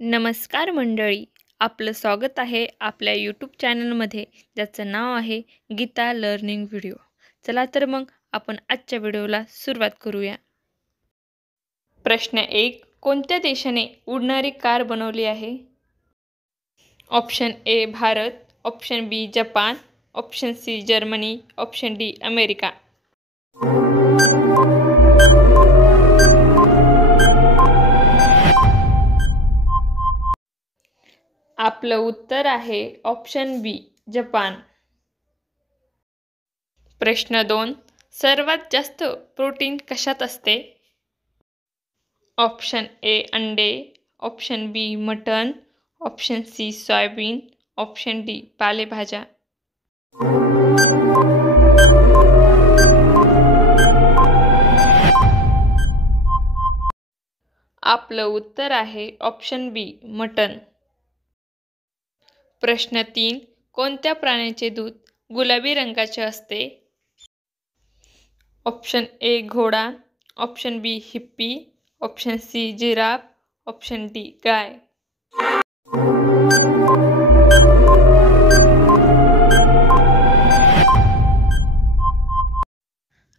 नमस्कार मंडळी, आपलं स्वागत आहे आपल्या यूट्यूब चॅनलमध्ये, ज्याचं नाव आहे गीता लर्निंग व्हिडिओ. चला तर मग आपण आजच्या व्हिडिओला सुरुवात करूया. प्रश्न 1. कोणत्या देशाने उडणारी कार बनवली आहे? Option A Bharat, option B Japan, option C Germany, option D America. आपलं उत्तर आहे ऑप्शन बी जपान. प्रश्न 2. सर्वात जास्त प्रोटीन कशात असते? ऑप्शन ए अंडे, ऑप्शन बी मटण, option C soybean, option D पालेभाज्या. आपलं उत्तर आहे ऑप्शन बी मटण. प्रश्न 3. कोणत्या प्राण्याचे दूध गुलाबी रंगाचे असते? ऑप्शन ए घोडा, option B hippo, option C giraffe, option D गाय.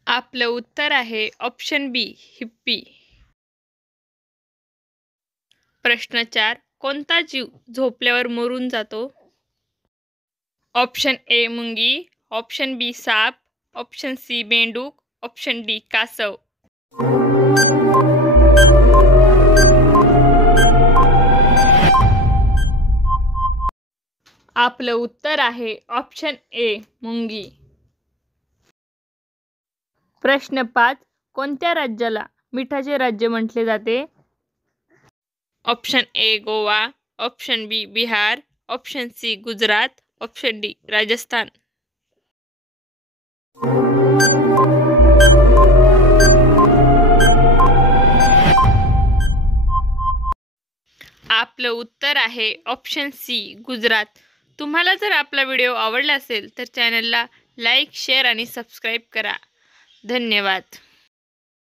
आपलं उत्तर आहे ऑप्शन बी हिप्पी. प्रश्न 4. कोणता जीव झोपल्यावर मरून जातो? ऑप्शन ए मुंगी, ऑप्शन बी साप, ऑप्शन सी बेंडूक, ऑप्शन डी कासव. आपलं उत्तर आहे ऑप्शन ए मुंगी. प्रश्न 5. कोणत्या राज्याला मिठाचे राज्य म्हटले जाते? Option A Goa, option B Bihar, option C Gujarat, option D Rajasthan. आपलं उत्तर आहे ऑप्शन सी गुजरात. तुम्हाला जर आपला व्हिडिओ आवडला असेल तर चॅनलला लाईक, शेअर आणि सबस्क्राईब करा. धन्यवाद.